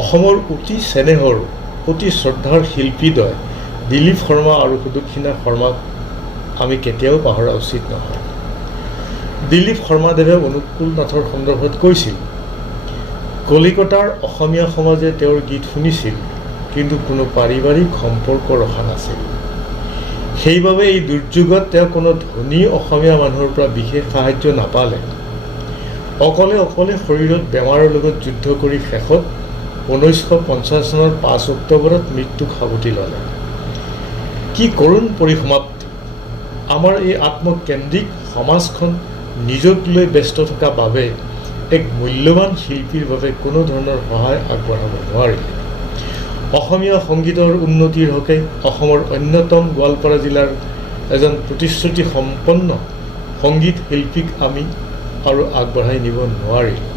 অসমৰ অতি চেনেহৰ অতি শ্ৰদ্ধাৰ শিল্পীদ্বয় দিলীপ শৰ্মা আৰু সুদক্ষিণা শৰ্মাক আমি কেতিয়াও পাহৰা উচিত নহয়। দিলীপ শৰ্মাদেৱে অনুকূল নাথৰ সন্দৰ্ভত কৈছিল, কলিকতাৰ অসমীয়া সমাজে তেওঁৰ গীত শুনিছিল, কিন্তু কোনো পাৰিবাৰিক সম্পৰ্ক ৰখা নাছিল। সেইবাবে এই দুৰ্যোগত তেওঁ কোনো ধনী অসমীয়া মানুহৰ পৰা বিশেষ সাহায্য নাপালে। অকলে অকলে শৰীৰত বেমাৰৰ লগত যুদ্ধ কৰি শেষত 1950 চনৰ 5 অক্টোবৰত মৃত্যুক সাৱটি ল'লে। কি কৰুণ পৰিসমাপ্তি! আমাৰ এই আত্মকেন্দ্ৰিক সমাজখন নিজক লৈ ব্যস্ত থকা বাবে এক মূল্যৱান শিল্পীৰ বাবে কোনো ধৰণৰ সহায় আগবঢ়াব নোৱাৰিলে। অসমীয়া সংগীতৰ উন্নতিৰ হকে অসমৰ অন্যতম গোৱালপাৰা জিলাৰ এজন প্ৰতিশ্ৰুতি সম্পন্ন সংগীত শিল্পীক আমি আৰু আগবঢ়াই নিব নোৱাৰিলোঁ।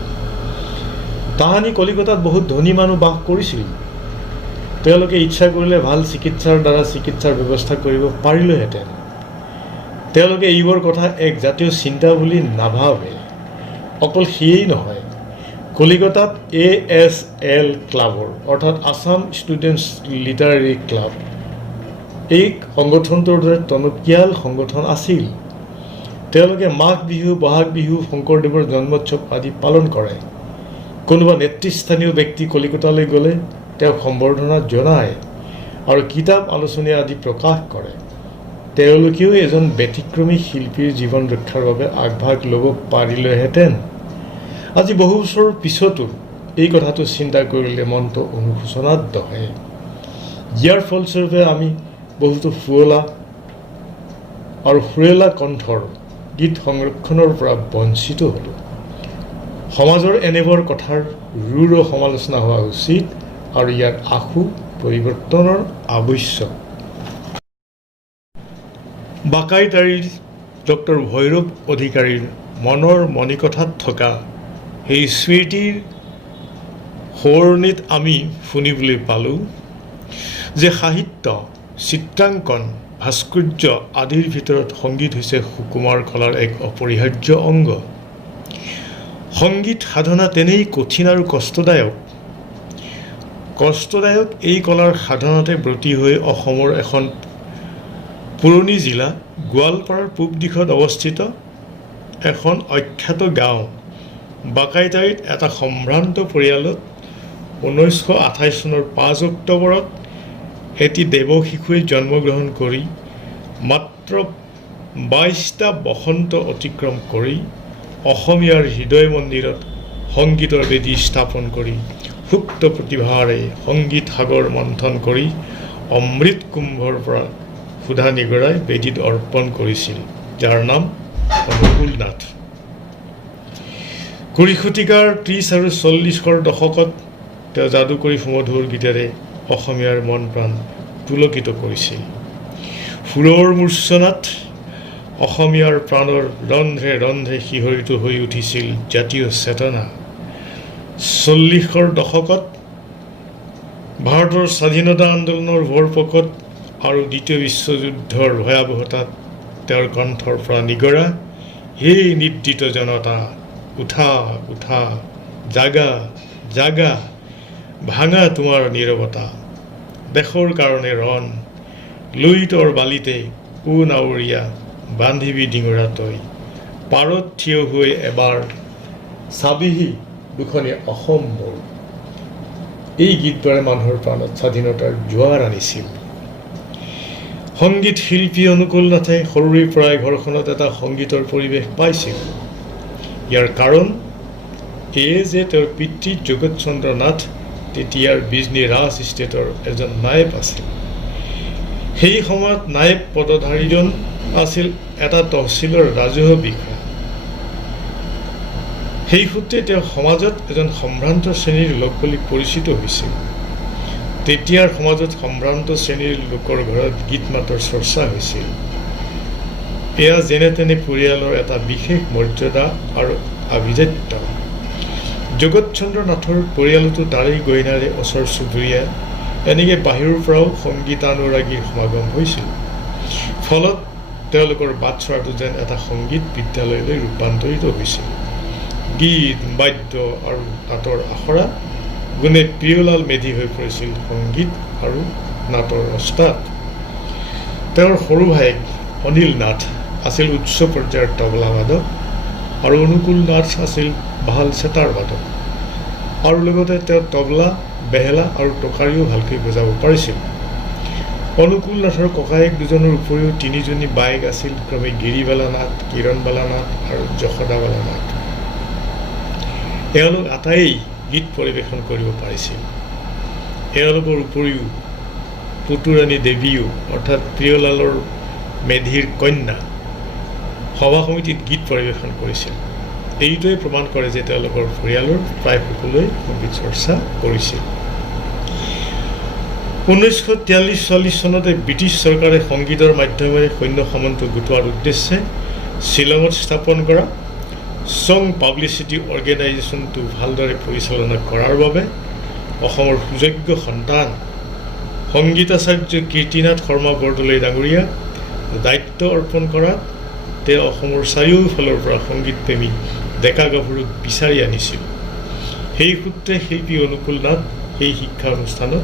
তাহানি কলিকতাত বহুত ধনী মানুহ বাস কৰিছিল। তেওঁলোকে ইচ্ছা কৰিলে ভাল চিকিৎসাৰ দ্বাৰা চিকিৎসাৰ ব্যৱস্থা কৰিব পাৰিলেহেঁতেন। তেওঁলোকে এইবোৰ কথা এক জাতীয় চিন্তা বুলি নাভাবে। অকল সেয়েই নহয়, কলিকতাত ASL ক্লাবৰ অৰ্থাৎ আছাম ষ্টুডেণ্টছ লিটাৰেৰী ক্লাব, এই সংগঠনটোৰ দৰে টনকিয়াল সংগঠন আছিল। তেওঁলোকে মাঘ বিহু, বহাগ বিহু, শংকৰদেৱৰ জন্মোৎসৱ আদি পালন কৰে। কোনোবা নেতৃস্থানীয় ব্যক্তি কলিকতালৈ গ'লে তেওঁক সম্বৰ্ধনা জনায় আৰু কিতাপ আলোচনী আদি প্ৰকাশ কৰে। তেওঁলোকেও এজন ব্যতিক্ৰমী শিল্পীৰ জীৱন ৰক্ষাৰ বাবে আগভাগ ল'ব পাৰিলেহেঁতেন। আজি বহু বছৰৰ পিছতো এই কথাটো চিন্তা কৰিলে মনটো অনুশোচনাত দহে। ইয়াৰ ফলস্বৰূপে আমি বহুতো শুৱলা আৰু সুৰেলা কণ্ঠৰ গীত সংৰক্ষণৰ পৰা বঞ্চিত হ'লোঁ। সমাজৰ এনেবোৰ কথাৰ ৰুৰ সমালোচনা হোৱা উচিত আৰু ইয়াৰ আশু পৰিৱৰ্তনৰ আৱশ্যক। বাকাইতাৰীৰ ডক্টৰ ভৈৰৱ অধিকাৰীৰ মনৰ মণিকোঠাত থকা সেই স্মৃতিৰ সোঁৱৰণিত আমি শুনিবলৈ পালোঁ যে সাহিত্য, চিত্ৰাংকন, ভাস্কৰ্য আদিৰ ভিতৰত সংগীত হৈছে সুকুমাৰ কলাৰ এক অপৰিহাৰ্য অংগ। সংগীত সাধনা তেনেই কঠিন আৰু কষ্টদায়ক। এই কলাৰ সাধনাতে ব্ৰতী হৈ অসমৰ এখন পুৰণি জিলা গোৱালপাৰাৰ পূব দিশত অৱস্থিত এখন অখ্যাত গাঁও বাকাইতাৰীত এটা সম্ভ্ৰান্ত পৰিয়ালত 1928 চনৰ 5 অক্টোবৰত এটি দেৱ শিশুৱে জন্মগ্ৰহণ কৰি মাত্ৰ 22টা বসন্ত অতিক্ৰম কৰি অসমীয়াৰ হৃদয় মন্দিৰত সংগীতৰ বেদী স্থাপন কৰি সুপ্ত প্ৰতিভাৰে সংগীত সাগৰ মন্থন কৰি অমৃত কুম্ভৰ পৰা সুধা নিগৰাই বেদীত অৰ্পণ কৰিছিল, যাৰ নাম অনুকূল নাথ। 20 শতিকাৰ 30 আৰু 40ৰ দশকত তেওঁ যাদুকৰী সুমধুৰ গীতেৰে অসমীয়াৰ মন প্ৰাণ পুলকিত কৰিছিল। সুৰৰ মূৰ্ছনাত অসমীয়াৰ প্ৰাণৰ ৰন্ধ্ৰে ৰন্ধ্ৰে শিহৰিত হৈ উঠিছিল জাতীয় চেতনা। 40ৰ দশকত ভাৰতৰ স্বাধীনতা আন্দোলনৰ ভৰপকত আৰু দ্বিতীয় বিশ্বযুদ্ধৰ ভয়াৱহতাত তেওঁৰ কণ্ঠৰ পৰা নিগৰা, হে নিদ্ৰিত জনতা, উঠা উঠা, জাগা জাগা, ভাঙা তোমাৰ নীৰৱতা, দেশৰ কাৰণে ৰণ, লৈ তোৰ বালিতে ও নাৱৰীয়া, বান্ধিবি ডিঙৰা তই, পাৰত থিয় হৈ এবাৰ চাবিহি দুখনি অসম মোৰ। এই গীতবোৰে মানুহৰ প্ৰাণত স্বাধীনতাৰ জোৱাৰ আনিছিল। সংগীত শিল্পী অনুকূল নাথে সৰুৰে পৰাই ঘৰখনত এটা সংগীতৰ পৰিৱেশ পাইছিল। ইয়াৰ কাৰণ এয়ে যে তেওঁৰ পিতৃ জগত চন্দ্ৰ নাথ তেতিয়াৰ বিজনী ৰাজ ষ্টেটৰ এজন নায়েব আছিল। সেই সময়ত নায়েব পদধাৰীজন আছিল এটা তহচিলৰ ৰাজহুৱা বিষয়া। সেই সূত্ৰে তেওঁ সমাজত এজন সম্ভ্ৰান্ত শ্ৰেণীৰ লোক বুলি পৰিচিত হৈছিল। তেতিয়াৰ সমাজত সম্ভ্ৰান্ত শ্ৰেণীৰ লোকৰ ঘৰত গীত মাতৰ চৰ্চা হৈছিল। এয়া যেনে তেনে পৰিয়ালৰ এটা বিশেষ মৰ্যাদা আৰু আভিজাত্য। জগত চন্দ্ৰ নাথৰ পৰিয়ালতো তাৰেই গইনাৰে ওচৰ চুবুৰীয়া, এনেকৈ বাহিৰৰ পৰাও সংগীতানুৰাগীৰ সমাগম হৈছিল। ফলত তেওঁলোকৰ বাটচৰাটো যেন এটা সংগীত বিদ্যালয়লৈ ৰূপান্তৰিত হৈছিল। গীত, বাদ্য আৰু তাঁতৰ আখৰা গুণে প্ৰিয়লাল মেধি হৈ পৰিছিল সংগীত আৰু নাটৰ ওস্তাদ। তেওঁৰ সৰু ভায়েক অনিল নাথ আছিল উচ্চ পৰ্যায়ৰ তবলা বাদক আৰু অনুকূল নাথ আছিল ভাল চেতাৰ বাদক আৰু লগতে তেওঁ তবলা, বেহেলা আৰু টকাৰীও ভালকৈ বজাব পাৰিছিল। অনুকূল নাথৰ ককায়েক দুজনৰ উপৰিও তিনিজনী বায়েক আছিল, ক্ৰমে গিৰিবালা নাথ, কিৰণবালা নাথ আৰু যশোদাবালা নাথ। এওঁলোক আটাইয়ে গীত পৰিৱেশন কৰিব পাৰিছিল। এওঁলোকৰ উপৰিও পুতুৰাণী দেৱীও অৰ্থাৎ প্ৰিয়লালৰ মেধিৰ কন্যা সভা সমিতিত গীত পৰিৱেশন কৰিছিল। এইটোৱে প্ৰমাণ কৰে যে তেওঁলোকৰ পৰিয়ালৰ প্ৰায় সকলোৱে সংগীত চৰ্চা কৰিছিল। 1943-44 চনতে ব্ৰিটিছ চৰকাৰে সংগীতৰ মাধ্যমেৰে সৈন্য সামন্ত গোটোৱাৰ উদ্দেশ্যে শ্বিলঙত স্থাপন কৰা ছং পাব্লিচিটি অৰ্গেনাইজেশ্যনটো ভালদৰে পৰিচালনা কৰাৰ বাবে অসমৰ সুযোগ্য সন্তান সংগীতাচাৰ্য কীৰ্তিনাথ শৰ্মা বৰদলৈ ডাঙৰীয়াক দায়িত্ব অৰ্পণ কৰাত তেওঁ অসমৰ চাৰিওফালৰ পৰা সংগীতপ্ৰেমী ডেকা গাভৰুক বিচাৰি আনিছিল। সেই সূত্ৰে শিল্পী অনুকূল নাথ সেই শিক্ষা অনুষ্ঠানত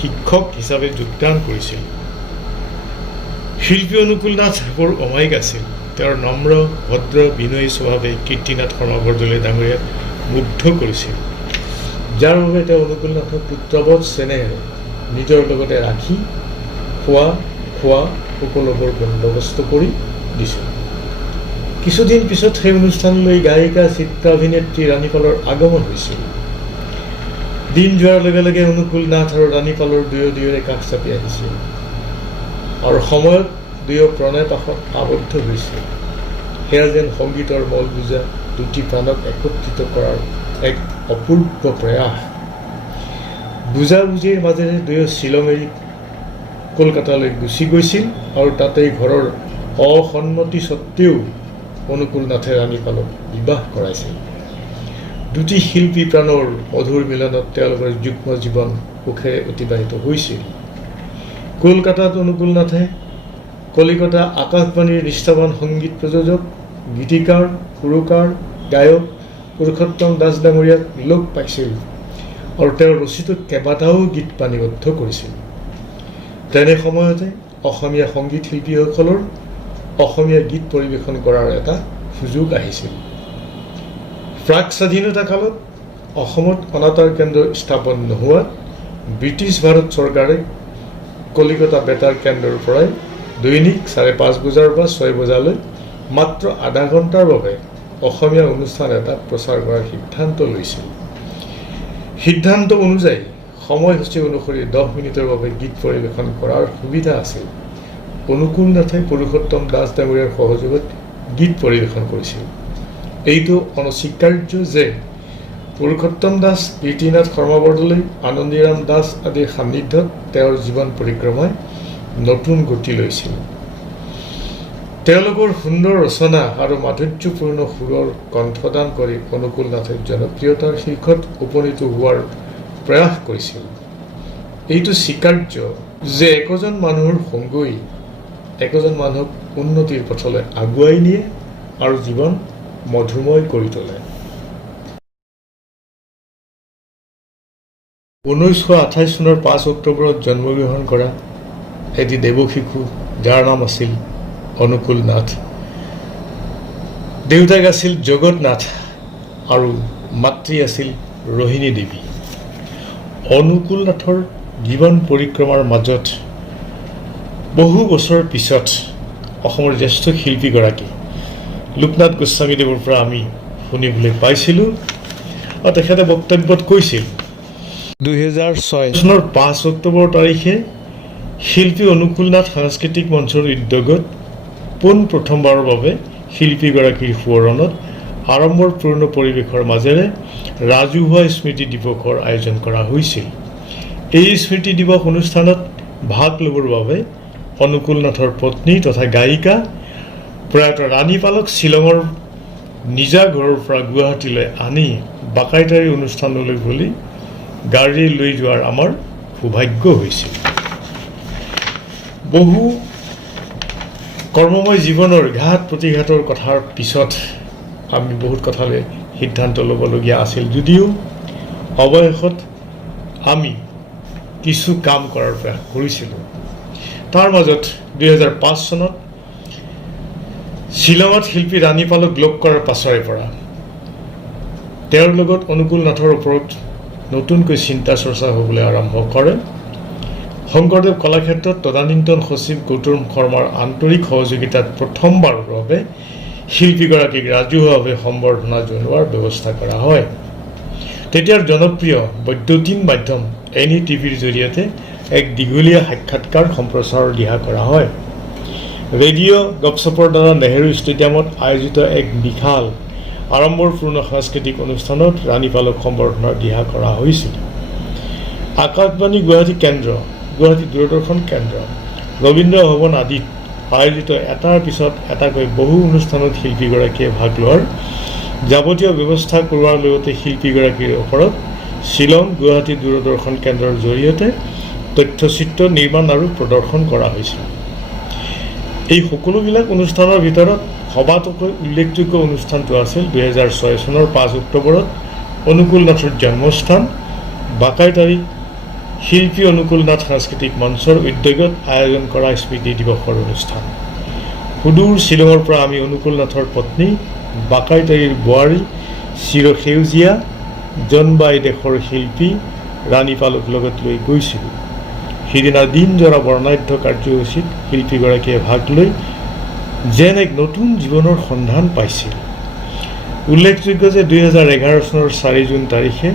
শিক্ষক হিচাপে যোগদান কৰিছিল। শিল্পী অনুকূল নাথ বৰ অমায়িক আছিল। তেওঁৰ নম্ৰ, ভদ্ৰ, বিনয়ী স্বভাৱে কীৰ্তিনাথ শৰ্মা বৰদলৈ ডাঙৰীয়াক মুগ্ধ কৰিছিল, যাৰ বাবে তেওঁ অনুকূল নাথক পুত্ৰবধ চেনেহেৰে নিজৰ লগতে ৰাখি খোৱা সকলোবোৰ বন্দোবস্ত কৰি দিছিল। কিছুদিন পিছত সেই অনুষ্ঠানলৈ গায়িকা, চিত্ৰাভিনেত্ৰী ৰাণীপালৰ আগমন হৈছিল। দিন যোৱাৰ লগে লগে অনুকূল নাথ আৰু ৰাণীপালৰ দুয়োৰে কাষ চাপি আহিছিল আৰু সময়ত দুয়ো প্ৰণয় পাশত আবদ্ধ হৈছিল। সেয়া যেন সংগীতৰ মল বুজা দুটি প্ৰাণক একত্ৰিত কৰাৰ এক অপূৰ্ব প্ৰয়াস। বুজাবুজিৰ মাজেৰে দুয়ো শ্বিলং এৰি কলকাতালৈ গুচি গৈছিল আৰু তাতেই ঘৰৰ অসন্মতি সত্ত্বেও অনুকূল নাথে ৰাণীপালক বিবাহ কৰাইছিল। দুটি শিল্পী প্ৰাণৰ মধুৰ মিলনত তেওঁলোকৰ যুগ্ম জীৱন সুখেৰে অতিবাহিত হৈছিল। কলকাতাত অনুকূল নাথে কলিকতা আকাশবাণীৰ নিষ্ঠাৱান সংগীত প্ৰযোজক, গীতিকাৰ, সুৰকাৰ, গায়ক পুৰুষোত্তম দাস ডাঙৰীয়াক লগ পাইছিল আৰু তেওঁৰ ৰচিত কেইবাটাও গীত বাণীবদ্ধ কৰিছিল। তেনে সময়তে অসমীয়া সংগীত শিল্পীসকলৰ অসমীয়া গীত পৰিৱেশন কৰাৰ এটা সুযোগ আহিছিল। প্ৰাক স্বাধীনতা কালত অসমত অনাতাঁৰ কেন্দ্ৰ স্থাপন নোহোৱাত ব্ৰিটিছ ভাৰত চৰকাৰে কলিকতা বেতাৰ কেন্দ্ৰৰ পৰাই দৈনিক 5:30 বজাৰ পৰা 6 বজালৈ মাত্ৰ আধা ঘণ্টাৰ বাবে অসমীয়া অনুষ্ঠান এটা প্ৰচাৰ কৰাৰ সিদ্ধান্ত লৈছিল। সিদ্ধান্ত অনুযায়ী সময়সূচী অনুসৰি 10 মিনিটৰ বাবে গীত পৰিৱেশন কৰাৰ সুবিধা আছিল। অনুকূল নাথে পুৰুষোত্তম দাস ডাঙৰীয়াৰ সহযোগত গীত পৰিৱেশন কৰিছিল। এইটো অনস্বীকাৰ্য যে পুৰুষোত্তম দাস, কীৰ্তিনাথ শৰ্মা বৰদলৈ, আনন্দীৰাম দাস আদিৰ সান্নিধ্যত তেওঁৰ জীৱন পৰিক্ৰমাই নতুন গতি লৈছিল। তেওঁলোকৰ সুন্দৰ ৰচনা আৰু মাধুৰ্যপূৰ্ণ সুৰৰ কণ্ঠদান কৰি অনুকূল নাথে জনপ্ৰিয়তাৰ শীৰ্ষত উপনীত হোৱাৰ প্ৰয়াস কৰিছিল। এইটো স্বীকাৰ্য যে একোজন মানুহৰ সংগই একোজন মানুহক উন্নতিৰ পথলৈ আগুৱাই নিয়ে আৰু জীৱন মধুময় কৰি তোলে। 1928 চনৰ 5 অক্টোবৰত জন্মগ্ৰহণ কৰা এটি দেৱশিশু, যাৰ নাম আছিল অনুকূল নাথ। দেউতাক আছিল জগত নাথ আৰু মাতৃ আছিল ৰোহিণী দেৱী। অনুকূল নাথৰ জীৱন পৰিক্ৰমাৰ মাজত বহু বছৰ পিছত অসমৰ জ্যেষ্ঠ শিল্পীগৰাকী লোকনাথ গোস্বামীদেৱৰ পৰা আমি শুনিবলৈ পাইছিলোঁ আৰু তেখেতে বক্তব্যত কৈছিল 2006 চনৰ 5 অক্টোবৰ তাৰিখে শিল্পী অনুকূল নাথ সাংস্কৃতিক মঞ্চৰ উদ্যোগত পোনপ্ৰথমবাৰৰ বাবে শিল্পীগৰাকীৰ সোঁৱৰণত আড়ম্বৰপূৰ্ণ পৰিৱেশৰ মাজেৰে ৰাজহুৱা স্মৃতি দিৱসৰ আয়োজন কৰা হৈছিল। এই স্মৃতি দিৱস অনুষ্ঠানত ভাগ ল'বৰ বাবে অনুকূল নাথৰ পত্নী তথা গায়িকা প্ৰয়াত ৰাণীপালক শ্বিলঙৰ নিজা ঘৰৰ পৰা গুৱাহাটীলৈ আনি বাকাইতাৰী অনুষ্ঠানলৈ বুলি গাড়ী লৈ যোৱাৰ আমাৰ সৌভাগ্য হৈছিল। বহু কৰ্মময় জীৱনৰ ঘাত প্ৰতিঘাতৰ কথাৰ পিছত আমি বহুত কথালৈ সিদ্ধান্ত ল'বলগীয়া আছিল যদিও অৱশেষত আমি কিছু কাম কৰাৰ প্ৰয়াস কৰিছিলোঁ। তাৰ মাজত 2005 চনত শ্বিলঙত শিল্পী ৰাণী পালক লগ কৰাৰ পাছৰে পৰা তেওঁৰ লগত অনুকূল নাথৰ ওপৰত নতুনকৈ চিন্তা চৰ্চা হ'বলৈ আৰম্ভ কৰে। শংকৰদেৱ কলাক্ষেত্ৰত তদানীন্তন সচিব গৌতম শৰ্মাৰ আন্তৰিক সহযোগিতাত প্ৰথমবাৰৰ বাবে শিল্পীগৰাকীক ৰাজহুৱাভাৱে সম্বৰ্ধনা জনোৱাৰ ব্যৱস্থা কৰা হয়। তেতিয়াৰ জনপ্ৰিয় বৈদ্যুতিন মাধ্যম NETVৰ জৰিয়তে এক দীঘলীয়া সাক্ষাৎকাৰ সম্প্ৰচাৰৰ দিহা কৰা হয়। ৰেডিঅ' গপশ্বপৰ দ্বাৰা নেহেৰু ষ্টেডিয়ামত আয়োজিত এক বিশাল আড়ম্বৰপূৰ্ণ সাংস্কৃতিক অনুষ্ঠানত ৰাণী পালক সম্বৰ্ধনাৰ দিহা কৰা হৈছিল। আকাশবাণী গুৱাহাটী কেন্দ্ৰ, গুৱাহাটী দূৰদৰ্শন কেন্দ্ৰ, ৰবীন্দ্ৰ ভৱন আদিত আয়োজিত এটাৰ পিছত এটাকৈ বহু অনুষ্ঠানত শিল্পীগৰাকীয়ে ভাগ লোৱাৰ যাৱতীয় ব্যৱস্থা কৰোৱাৰ লগতে শিল্পীগৰাকীৰ ওপৰত শ্বিলং গুৱাহাটী দূৰদৰ্শন কেন্দ্ৰৰ জৰিয়তে তথ্যচিত্ৰ নিৰ্মাণ আৰু প্ৰদৰ্শন কৰা হৈছিল। এই সকলোবিলাক অনুষ্ঠানৰ ভিতৰত সবাতোকৈ উল্লেখযোগ্য অনুষ্ঠানটো আছিল 2006 চনৰ 5 অক্টোবৰত অনুকূল নাথৰ জন্মস্থান বাকাইতাৰী শিল্পী অনুকূল নাথ সাংস্কৃতিক মঞ্চৰ উদ্যোগত আয়োজন কৰা স্মৃতি দিৱসৰ অনুষ্ঠান। সুদূৰ শ্বিলঙৰ পৰা আমি অনুকূল নাথৰ পত্নী বাকাইতাৰীৰ বোৱাৰী চিৰসেউজীয়া জনবাই দেশৰ শিল্পী ৰাণী পালক লগত লৈ গৈছিলোঁ। সিদিনা দিনজোৰা বৰ্ণাঢ্য কাৰ্যসূচীত শিল্পীগৰাকীয়ে ভাগ লৈ যেন এক নতুন জীৱনৰ সন্ধান পাইছিল। উল্লেখযোগ্য যে 2011 চনৰ 4 জুন তাৰিখে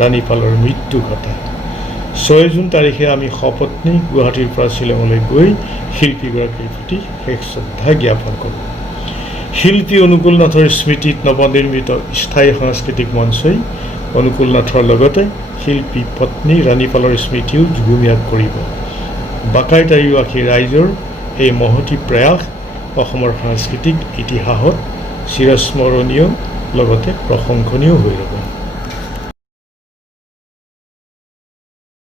ৰাণী পালৰ মৃত্যু ঘটায়। 6 জুন তাৰিখে আমি সপত্নী গুৱাহাটীৰ পৰা শ্বিলঙলৈ গৈ শিল্পীগৰাকীৰ প্ৰতি শেষ শ্ৰদ্ধা জ্ঞাপন কৰোঁ। শিল্পী অনুকূল নাথৰ স্মৃতিত নৱনিৰ্মিত স্থায়ী সাংস্কৃতিক মঞ্চই অনুকূল নাথৰ লগতে শিল্পী পত্নী ৰাণী পালৰ স্মৃতিও যুগুমীয়া কৰিব। বাকাইতাৰীবাসী ৰাইজৰ এই মহতি প্ৰয়াস অসমৰ সাংস্কৃতিক ইতিহাসত চিৰস্মৰণীয় লগতে প্ৰশংসনীয় হৈ ৰ'ব।